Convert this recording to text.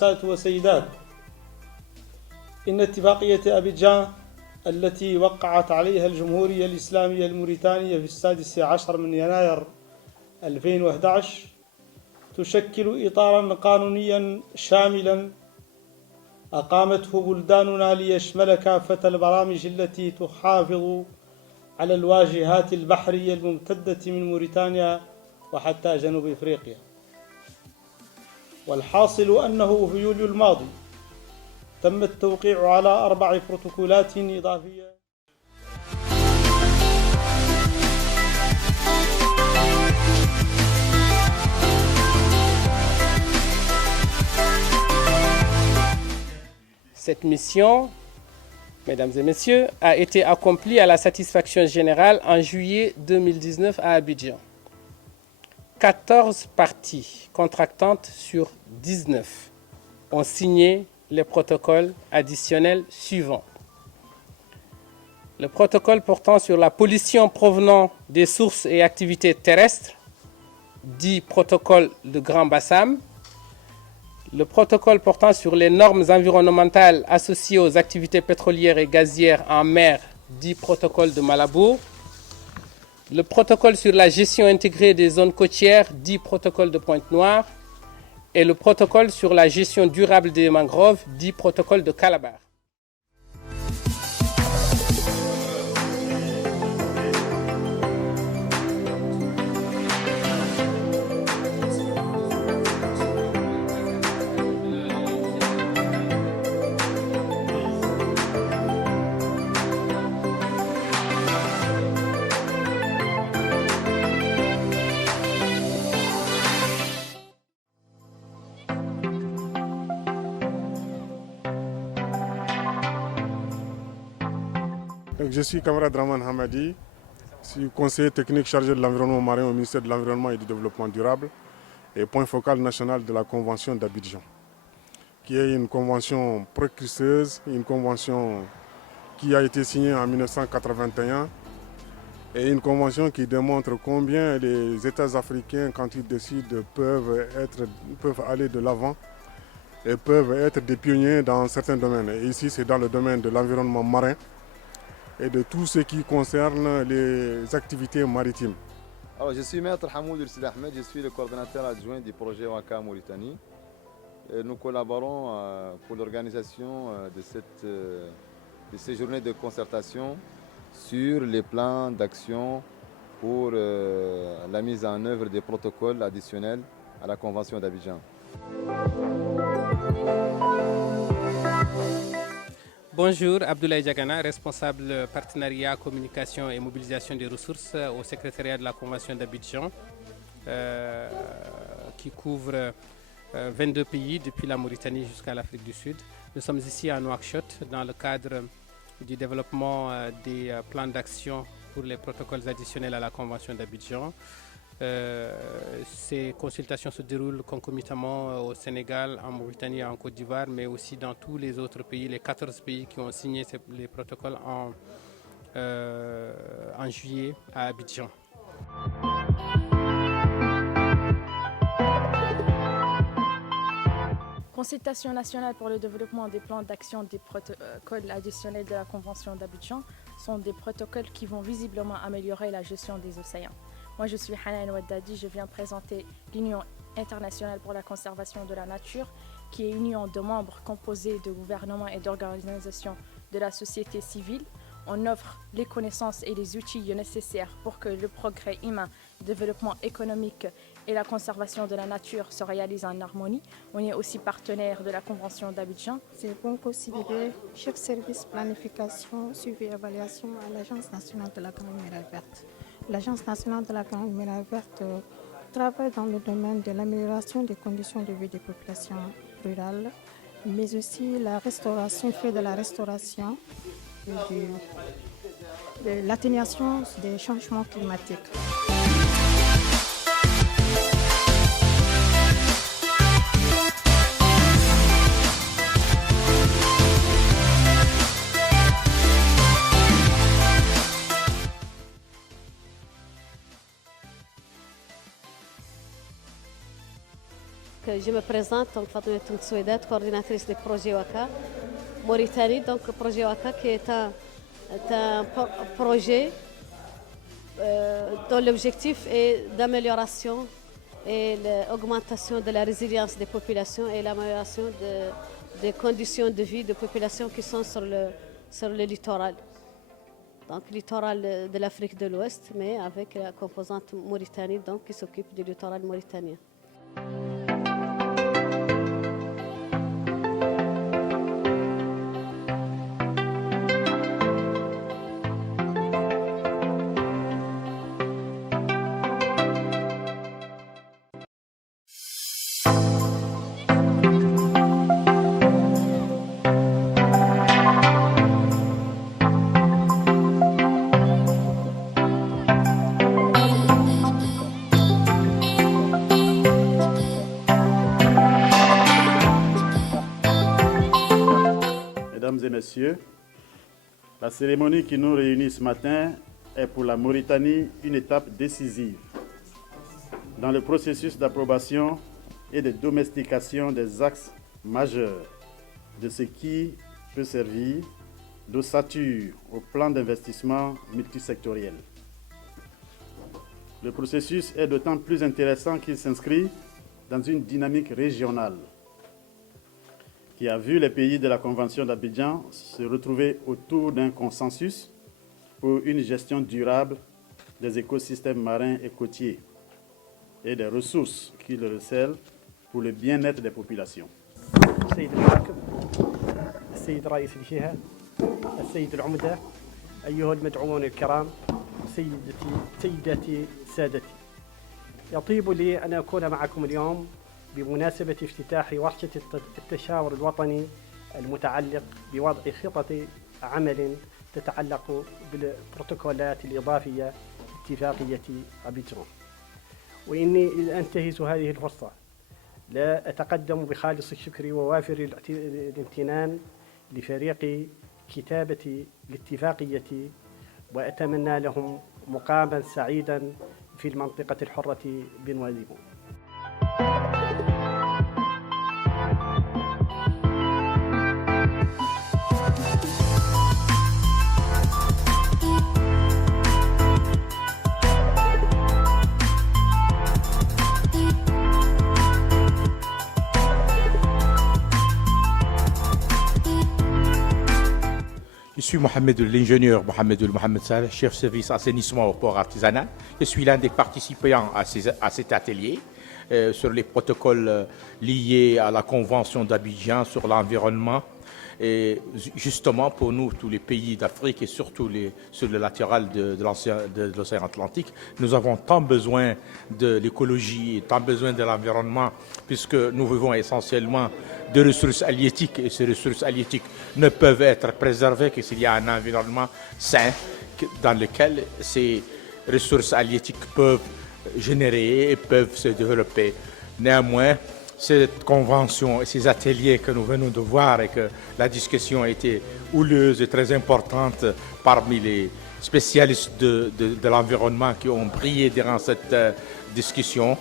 سادة وسيدات، إن اتفاقية أبيجان التي وقعت عليها الجمهورية الإسلامية الموريتانية في 16 من يناير 2011 تشكل إطاراً قانونياً شاملاً أقامته بلداننا ليشمل كافة البرامج التي تحافظ على الواجهات البحرية الممتدة من موريتانيا وحتى جنوب إفريقيا. والحاصل أنه في يوليو الماضي تم التوقيع على 4 بروتوكولات إضافية. Cette mission, mesdames et messieurs, a été accomplie à la satisfaction générale en juillet 2019 à Abidjan. 14 parties contractantes sur 19 ont signé les protocoles additionnels suivants. Le protocole portant sur la pollution provenant des sources et activités terrestres, dit protocole de Grand Bassam. Le protocole portant sur les normes environnementales associées aux activités pétrolières et gazières en mer, dit protocole de Malabo. Le protocole sur la gestion intégrée des zones côtières, dit protocole de Pointe-Noire. Et le protocole sur la gestion durable des mangroves, dit protocole de Calabar. Donc, je suis camarade Draman Hamadi, je suis conseiller technique chargé de l'environnement marin au ministère de l'Environnement et du Développement durable et point focal national de la Convention d'Abidjan, qui est une convention précurseuse, une convention qui a été signée en 1981 et une convention qui démontre combien les États africains, quand ils décident, peuvent aller de l'avant et peuvent être des pionniers dans certains domaines. Et ici, c'est dans le domaine de l'environnement marin et de tout ce qui concerne les activités maritimes. Alors, je suis maître Hamoud El Ahmed, je suis le coordonnateur adjoint du projet Waka Mauritanie. Nous collaborons pour l'organisation de ces journées de concertation sur les plans d'action pour la mise en œuvre des protocoles additionnels à la Convention d'Abidjan. Bonjour, Abdoulaye Diagana, responsable partenariat, communication et mobilisation des ressources au secrétariat de la Convention d'Abidjan, qui couvre 22 pays depuis la Mauritanie jusqu'à l'Afrique du Sud. Nous sommes ici à Nouakchott dans le cadre du développement des plans d'action pour les protocoles additionnels à la Convention d'Abidjan. Ces consultations se déroulent concomitamment au Sénégal, en Mauritanie et en Côte d'Ivoire, mais aussi dans tous les autres pays, les 14 pays qui ont signé les protocoles en juillet à Abidjan. Consultation nationale pour le développement des plans d'action des protocoles additionnels de la Convention d'Abidjan sont des protocoles qui vont visiblement améliorer la gestion des océans. Moi, je suis Hanan Waddadi, je viens présenter l'Union internationale pour la conservation de la nature, qui est une union de membres composée de gouvernements et d'organisations de la société civile. On offre les connaissances et les outils nécessaires pour que le progrès humain, le développement économique et la conservation de la nature se réalisent en harmonie. On est aussi partenaire de la Convention d'Abidjan. C'est bon considérer chaque service planification, suivi et évaluation à l'Agence nationale de la Grande Muraille Verte. L'Agence nationale de la Grande Muraille Verte travaille dans le domaine de l'amélioration des conditions de vie des populations rurales, mais aussi la restauration, fait de la restauration, de l'atténuation des changements climatiques. je me présente, donc Fatoumata Mtsouedat, coordinatrice du projet WACA Mauritanie. Donc, le projet WACA qui est un projet dont l'objectif est d'amélioration et l'augmentation de la résilience des populations et l'amélioration des conditions de vie des populations qui sont sur le littoral. Donc, littoral de l'Afrique de l'Ouest, mais avec la composante Mauritanie, donc, qui s'occupe du littoral mauritanien. Mesdames et messieurs, la cérémonie qui nous réunit ce matin est pour la Mauritanie une étape décisive dans le processus d'approbation et de domestication des axes majeurs de ce qui peut servir d'ossature au plan d'investissement multisectoriel. Le processus est d'autant plus intéressant qu'il s'inscrit dans une dynamique régionale qui a vu les pays de la Convention d'Abidjan se retrouver autour d'un consensus pour une gestion durable des écosystèmes marins et côtiers et des ressources qui le recèlent pour le bien-être des populations. السيد الحاكم، السيد رئيس الجهة، السيد العمدة، أيها المدعوون الكرام، سيداتي سادتي، يطيب لي أن أكون معكم اليوم بمناسبة افتتاح ورشة التشاور الوطني المتعلق بوضع خطط عمل تتعلق بالبروتوكولات الإضافية لاتفاقية أبيجان. وإني إذ أنتهز هذه الفرصة لا أتقدم بخالص الشكر ووافر الامتنان لفريق كتابة الاتفاقية وأتمنى لهم مقاما سعيدا في المنطقة الحرة بنواديبو. Je suis l'ingénieur Mohamed Saleh, chef service assainissement au port artisanal. Je suis l'un des participants à cet atelier sur les protocoles liés à la Convention d'Abidjan sur l'environnement. Et justement, pour nous, tous les pays d'Afrique et surtout sur le littoral de l'océan Atlantique, nous avons tant besoin de l'écologie et tant besoin de l'environnement, puisque nous vivons essentiellement de ressources halieutiques, et ces ressources halieutiques ne peuvent être préservées que s'il y a un environnement sain dans lequel ces ressources halieutiques peuvent générer et peuvent se développer. Néanmoins, cette convention et ces ateliers que nous venons de voir et que la discussion a été houleuse et très importante parmi les spécialistes de l'environnement qui ont brillé durant cette discussion.